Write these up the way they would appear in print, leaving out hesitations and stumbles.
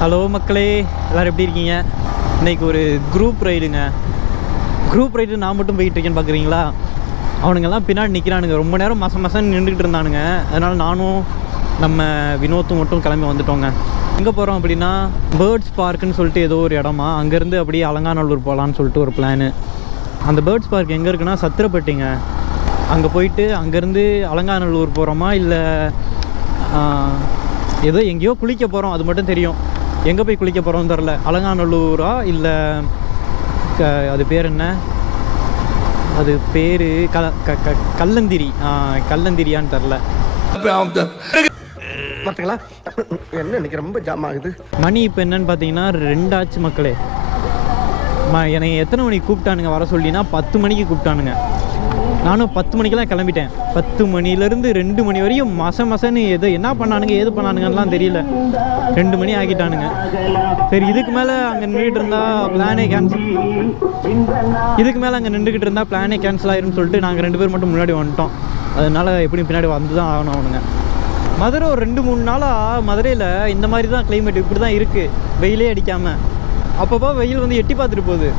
Hello மக்களே, எல்லோரும் எப்படி இருக்கீங்க? இன்றைக்கி ஒரு குரூப் ரைடுங்க. குரூப் ரைடு நான் மட்டும் போயிட்டுருக்கேன்னு பார்க்குறீங்களா? அவனுங்கெல்லாம் பின்னாடி நிற்கிறானுங்க. ரொம்ப நேரம் மசன்னு நின்றுக்கிட்டு இருந்தானுங்க. அதனால் நானும் நம்ம வினோத்தும் மட்டும் கிளம்பி வந்துட்டோங்க. எங்கே போகிறோம் அப்படின்னா பேர்ட்ஸ் பார்க்குன்னு சொல்லிட்டு ஏதோ ஒரு இடமா, அங்கேருந்து அப்படியே அலங்காநல்லூர் போகலான்னு சொல்லிட்டு ஒரு பிளானு. அந்த பேர்ட்ஸ் பார்க் எங்கே இருக்குன்னா சத்திரப்பட்டிங்க. அங்கே போயிட்டு அங்கேருந்து அலங்காநல்லூர் போகிறோமா இல்லை ஏதோ எங்கேயோ குளிக்க போகிறோம், அது மட்டும் தெரியும். எங்கே போய் குளிக்க போகிறோம்னு தெரில. அலங்காநல்லூரா இல்லை அது பேர் என்ன, அது பேர் கல்லந்திரி கல்லந்திரியான்னு தெரில. என்ன இன்னைக்கு ரொம்ப ஜாம் ஆகுது. மணி இப்போ என்னன்னு பார்த்தீங்கன்னா 2 ஆச்சு மக்களே. என்னை எத்தனை மணிக்கு கூப்பிட்டானுங்க வர சொல்லினா 10 மணிக்கு கூப்பிட்டானுங்க. நானும் 10 மணிக்கெல்லாம் கிளம்பிட்டேன். 10 மணிலேருந்து 2 மணி வரையும் மசன்னு எதோ என்ன பண்ணானுங்க ஏது பண்ணானுங்கலாம் தெரியல. 2 மணி ஆகிட்டானுங்க. சரி, இதுக்கு மேலே அங்கே நின்றுக்கிட்டு இருந்தால் பிளானே கேன்சல். நின்றுக்கிட்டு இருந்தால் பிளானே கேன்சல் ஆயிரும்னு சொல்லிட்டு நாங்கள் 2 பேர் மட்டும் முன்னாடி வந்துட்டோம். அதனால் எப்படியும் பின்னாடி வந்து தான் ஆகணும் அவனுங்க. மதுரை ஒரு 2-3 நாளாக மதுரையில் இந்த மாதிரி தான் கிளைமேட், இப்படி தான் இருக்குது. வெயிலே அடிக்காமல் அப்பப்போ வெயில் வந்து எட்டி பார்த்துட்டு போகுது.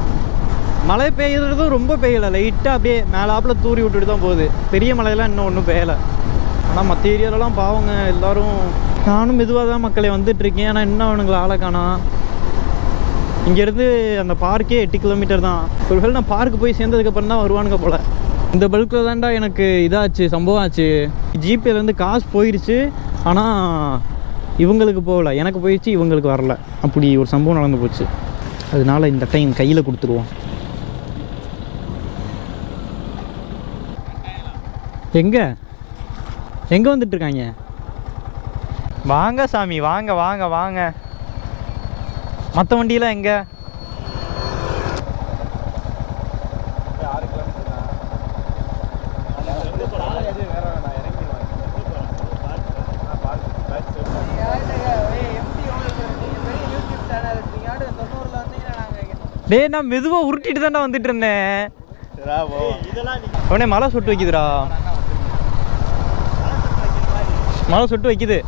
மழை பெய்யுறதும் ரொம்ப பெய்யலை, லைட்டாக அப்படியே மேலாப்பில் தூரி விட்டுட்டு தான் போகுது. பெரிய மழையெல்லாம் இன்னும் ஒன்றும் பெய்யலை. ஆனால் மற்ற ஏரியாலலாம் பாவங்க எல்லோரும். நானும் மெதுவாக தான் மக்களே வந்துட்டுருக்கேன். ஆனால் இன்னும் அவனுங்களை ஆளை காணோம். இங்கேருந்து அந்த பார்க்கே 8 கிலோமீட்டர் தான். ஒருவேளை நான் பார்க்கு போய் சேர்ந்ததுக்கப்புறம் தான் வருவானுங்க போல். இந்த பல்கில் தான்டா எனக்கு இதாச்சு, சம்பவம் ஆச்சு. ஜிபேலேருந்து காசு போயிடுச்சு, ஆனால் இவங்களுக்கு போகலை. எனக்கு போயிடுச்சு, இவங்களுக்கு வரல. அப்படி ஒரு சம்பவம் நடந்து போச்சு. அதனால இந்த டைம் கையில் கொடுத்துருவோம். எங்கே வந்துட்டுருக்காங்க? வாங்க சாமி, வாங்க வாங்க வாங்க. மற்ற வண்டியெலாம் எங்கே? டே, நான் மெதுவாக உருட்டிட்டு தான்டா வந்துட்டு இருந்தேன். உடனே மழை சொட்டு வைக்குதுடா, மழை சொட்டு வைக்குது.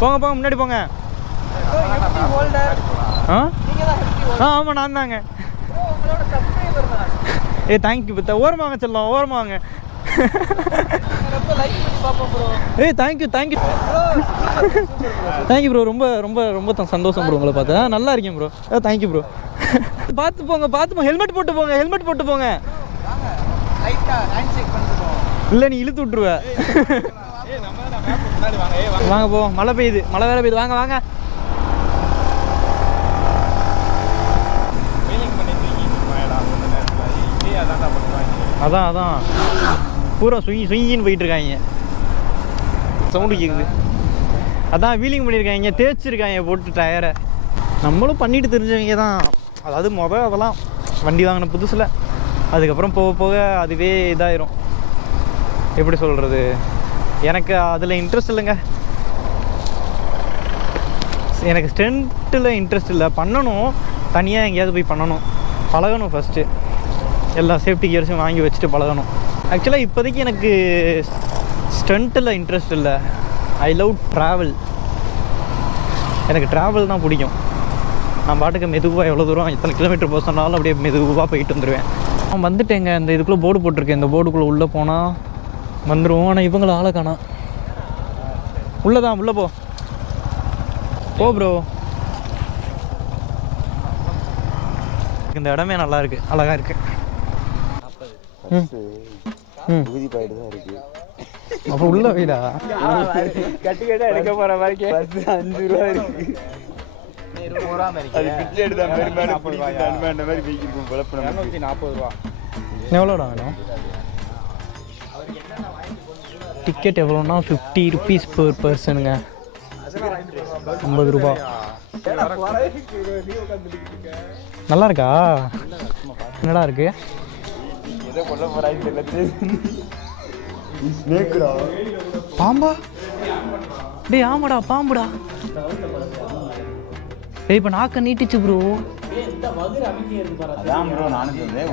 போங்க முன்னாடி போங்க. ஆமாம், நான் தாங்க. தேங்க்யூ பத்தா. ஓரமாங்க செல்லம், ஓரமாங்க. Thank you bro. ரொம்ப ரொம்ப ரொம்ப சந்தோஷம் ப்ரோ உங்களை பார்த்தா. நல்லா இருக்கேன் ப்ரோ. Thank you bro. பார்த்து போங்க. ஹெல்மெட் போட்டு போங்க. இல்லை, நீ இழுத்து விட்டுருவ. வாங்க போவோம். மழை பெய்யுது, மழை வேற பெய்யுது. வாங்க. அதான் பூரா சுயின்னு போயிட்டு இருக்காங்க. சவுண்டு கேட்குது. அதான் வீலிங் பண்ணியிருக்காங்க, தேய்ச்சிருக்காங்க போட்டு டயரை. நம்மளும் பண்ணிட்டு தெரிஞ்சவங்க தான். அதாவது அதெல்லாம் வண்டி வாங்கின புதுசில், அதுக்கப்புறம் போக போக அதுவே இதாயிரும். எப்படி சொல்கிறது, எனக்கு அதில் இன்ட்ரெஸ்ட் இல்லைங்க. எனக்கு ஸ்டண்ட்டில் இன்ட்ரெஸ்ட் இல்லை. பண்ணணும், தனியாக எங்கேயாவது போய் பண்ணணும், பழகணும். ஃபஸ்ட்டு எல்லா சேஃப்டி கியர்ஸும் வாங்கி வச்சுட்டு பழகணும். ஆக்சுவலாக இப்போதைக்கு எனக்கு ஸ்டண்ட்டில் இன்ட்ரெஸ்ட் இல்லை. I love travel. எனக்கு ட்ராவல் தான் பிடிக்கும். நான் பாட்டுக்கு மெதுவாக எவ்வளோ தூரம் எத்தனை கிலோமீட்டர் போக சொன்னாலும் அப்படியே மெதுவாக போயிட்டு வந்துடுவேன். நான் வந்துட்டேங்க. இந்த இதுக்குள்ளே போர்டு போட்டிருக்கேன். இந்த போர்டுக்குள்ளே உள்ளே போனால் வந்துடுவோம். ஆனால் இவங்களை ஆளை காணோம். உள்ளே போ ப்ரோ. இந்த இடமே நல்லா இருக்குது, அழகாக இருக்குது. அப்போ உள்ள வீடா கட்டி எடுக்க போற மாதிரி 5 ரூபா இருக்கு. எவ்வளோடா வேணும்? டிக்கெட் எவ்வளோன்னா 50 rupees per personங்க. 50 ரூபா. நல்லா இருக்கா? என்னடா இருக்கு? பாம்பா? டேய் ஆமாடா, பாம்புடா. டேய் இப்போ நாக்க நீட்டிச்சு ப்ரோ. அதான் ப்ரோ நானும் சொல்றேன்.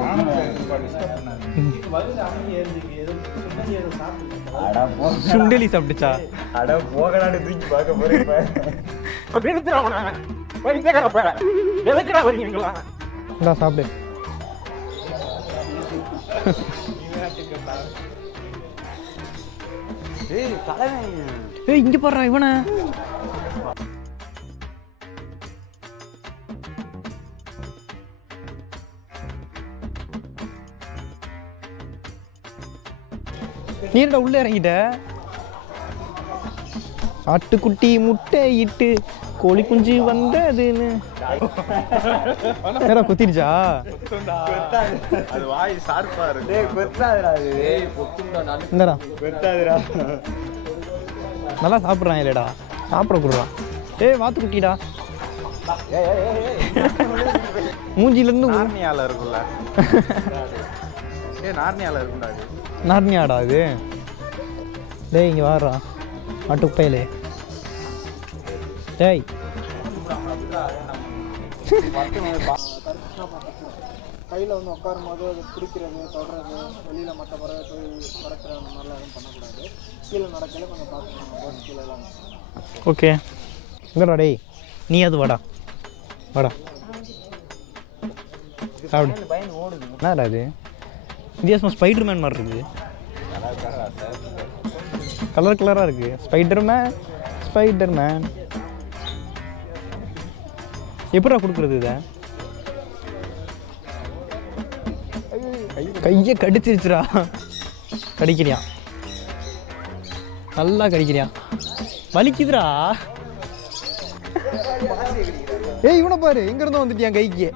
சுண்டலி சாப்பிட்டுச்சா? அட போகலான்னு தூக்கி பார்க்க போறேன். இந்தா சாப்பிடு. ஏய் இங்க பாடுறா இவனை. நீர்டா உள்ள இறங்கிட்ட. ஆட்டுக்குட்டி முட்டை இட்டு கோழி குஞ்சு வந்ததுன்னு நேரா கொத்திடுச்சா? அது வாய் ஷார்ப்பா இருக்கு. கொத்தாதுடா அது. இந்தடா கொத்தாதுடா. நல்லா சாப்பிட்றான் இல்லைடா, சாப்பிட கொடுறான். ஏய் வாத்து குட்டிடா. மூஞ்சிலேருந்து நார்னியால இருக்குல்ல. நார்னியால இருக்கும்டா அது. நார்னியாடா அது. டேய் இங்கே வாடுறா ஆட்டுப்பையிலே. டேய் கையில் வந்து உட்காரும் போது அது பிடிக்கிறது தொடுறது வெளியில் மற்ற பறவை போய் பறக்கிற அந்த மாதிரிலாம் எதுவும் பண்ணக்கூடாது. கீழே நடக்கல கொஞ்சம் பார்த்துக்கணும் கீழெல்லாம். ஓகே இங்கடா டேய், நீ அது வாடா வாடா சாப்பிடு. என்னடா அது வித்தியாசமாக ஸ்பைடர் மேன் மாதிரி இருக்குது. கலர் கலராக இருக்குது. ஸ்பைடர் மேன் எப்படா கொடுக்குறது இதை? கையை கடிச்சிருச்சுடா. கடிக்கிறியா? நல்லா கடிக்கிறியா? வலிக்குதுடா. ஏய் இவனை பாரு எங்க இருந்து வந்துட்டியான் கைக்கு.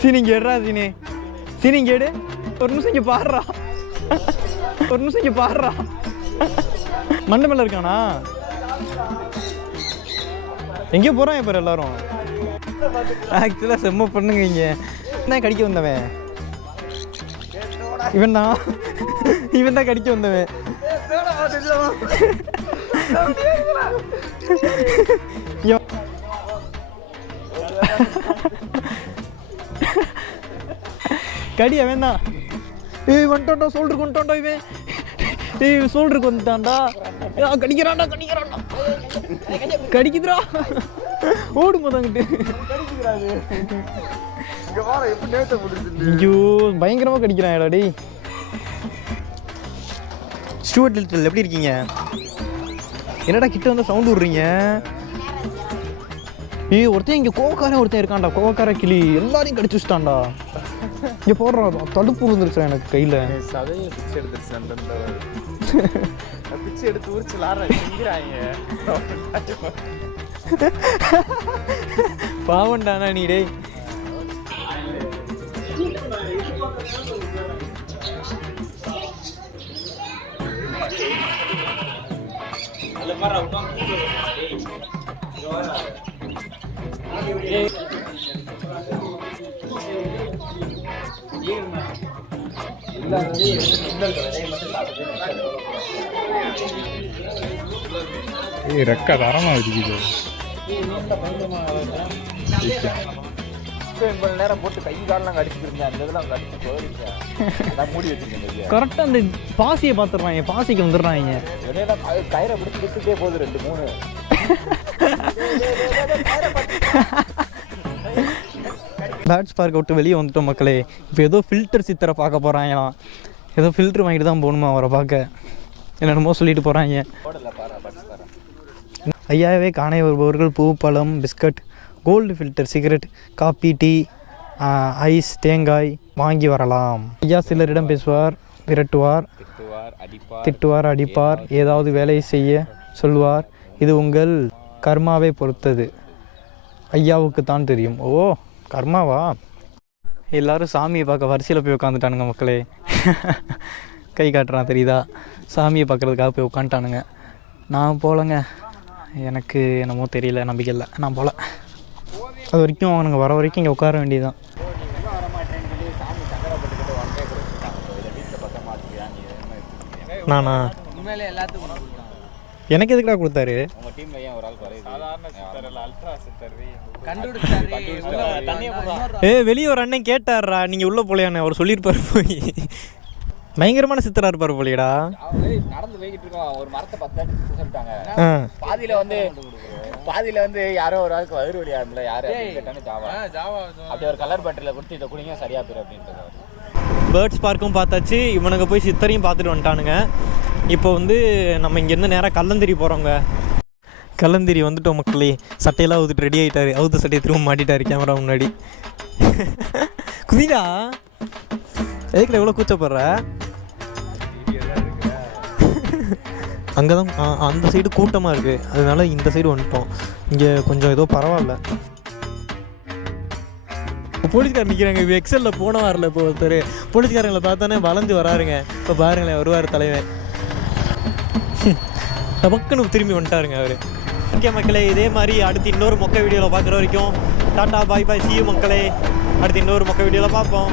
சீனிங்க எடுறா சீனிங்க எடு. ஒரு நிமிஷம் இங்கே பாடுறா. மண்ணு மேல இருக்கானா? எங்கேயோ போறான் இப்போ எல்லாரும். ஆக்சுவலாக செம்ம பண்ணுங்க. இங்கே என்ன கடிக்க வந்தவன் இவன் தான் கடிக்க வந்தவன். கடி அவன் தான். ஏய் வந்துட்டான்டா, சோல்டருக்கு வந்துட்டான்டா இவன். ஏய் சோல்டருக்கு வந்துட்டான்டா. கடிக்கிறான்டா கடிக்குதுடா. ஓடும் போது அங்கிட்டு. ஐயோ பயங்கரமாக கடிக்கிறான் டேய். ஸ்டூவர்ட் லிட்டில் எப்படி இருக்கீங்க? என்னடா கிட்ட வந்து சவுண்ட் விடுறீங்க? ஏய் ஒருத்தன் இங்கே ஒருத்தன் இருக்கான்டா. கோவக்கார கிளி எல்லாரையும் கடிச்சு வச்சுட்டான்டா. இங்கே போடுறான் தடுப்பு விழுந்துருச்சு எனக்கு கையில். சதையை பிச்சு எடுத்துருச்சு. பிச்சு எடுத்து உரிச்சு பாவண்டானா நீ டேய். ரெக்க தரமா இருக்குது. நேரம் போட்டு கை காலெல்லாம் கடிச்சுருந்தேன். அந்த இதெல்லாம் கடிச்சு போயிருக்கேன். மூடி வச்சுருக்கேன். கரெக்டாக அந்த பாசியை பார்த்துடுறாங்க. பாசிக்கு வந்துடுறாங்க. கயிறை பிடிச்சி விட்டுட்டே போகுது 2-3. பேட்ஸ் பார்க் விட்டு வெளியே வந்துட்டோம் மக்களே. இப்போ ஏதோ ஃபில்டர் சித்தரை பார்க்க போகிறாங்களாம். ஏதோ ஃபில்ட்ரு வாங்கிட்டு தான் போகணுமா அவரை பார்க்க. என்னென்னமோ சொல்லிட்டு போகிறாங்க. ஐயாவே காண வருபவர்கள் பூ, பழம், biscuit, gold filter, cigarette, coffee, tea, ice, தேங்காய் வாங்கி வரலாம். ஐயா சிலரிடம் பேசுவார், விரட்டுவார், திட்டுவார், அடிப்பார், ஏதாவது வேலை செய்ய சொல்வார். இது உங்கள் கர்மாவை பொறுத்தது. ஐயாவுக்கு தான் தெரியும். ஓ கர்மாவா? எல்லோரும் சாமியை பார்க்க வரிசையில் போய் உட்காந்துட்டானுங்க மக்களே. கை காட்டுறான் தெரியுதா? சாமியை பார்க்குறதுக்காக போய் உட்காந்துட்டானுங்க. நான் போகலங்க. எனக்கு என்னமோ தெரியல, நம்பிக்கை இல்லை. நான் போகல. அது வரைக்கும் அவனுங்க வர வரைக்கும் இங்கே உட்கார வேண்டியதுதான். நானா? எனக்கு எதுக்குடா கொடுத்தாரு? வெளியே ஒரு அண்ணன் கேட்டார்ரா நீங்கள் உள்ளே போலையாண்ணே அவர் சொல்லியிருப்பாரு போய் பயங்கரமான சித்தரா இருப்பாரு போலியடா. நடந்து போய்கிட்டு இருக்கோம், ஒரு மரத்தை 10 சொல்லிட்டாங்க. பாதியில வந்து யாரோ ஒரு ஆளுக்கு வயிறு வலியா இருந்தல, யாரு ஜாவா அப்படி ஒரு கலர் பாட்டில கொடுத்து இதை குடிங்க சரியா போயிடும் அப்படின்ட்டு. பேர்ட்ஸ் பார்க்கும் பார்த்தாச்சு, இவனுங்க போய் சித்தரையும் பார்த்துட்டு வந்துட்டானுங்க. இப்போ வந்து நம்ம இங்கேருந்து நேராக கல்லந்திரி போகிறோங்க. கல்லந்திரி வந்துட்டோம் மக்களே. சட்டையெல்லாம் ஊற்றிட்டு ரெடி ஆகிட்டாரு. அவுத்த சட்டையை திரும்ப மாட்டிட்டாரு கேமரா முன்னாடி. குதிடா எதுக்குல எவ்வளோ கூச்சப்படுற? அங்கே தான் அந்த சைடு கூட்டமாக இருக்குது, அதனால இந்த சைடு வந்துட்டோம். இங்கே கொஞ்சம் ஏதோ பரவாயில்ல. போலீஸ்காரர் நிற்கிறாங்க. இப்போ எக்ஸலில் போன வரல. இப்போ ஒருத்தர் போலீஸ்காரங்களை பார்த்தானே வளைஞ்சு வராருங்க. இப்போ பாருங்களேன், வருவார் தலைவன். டபக்குன்னு திரும்பி வந்துட்டாருங்க அவர். ஓகே மக்களே, இதே மாதிரி அடுத்து இன்னொரு மொக்க வீடியோவில் பார்க்குற வரைக்கும் tata bye bye. see you மக்களே. அடுத்து இன்னொரு மொக்க வீடியோவில் பார்ப்போம்.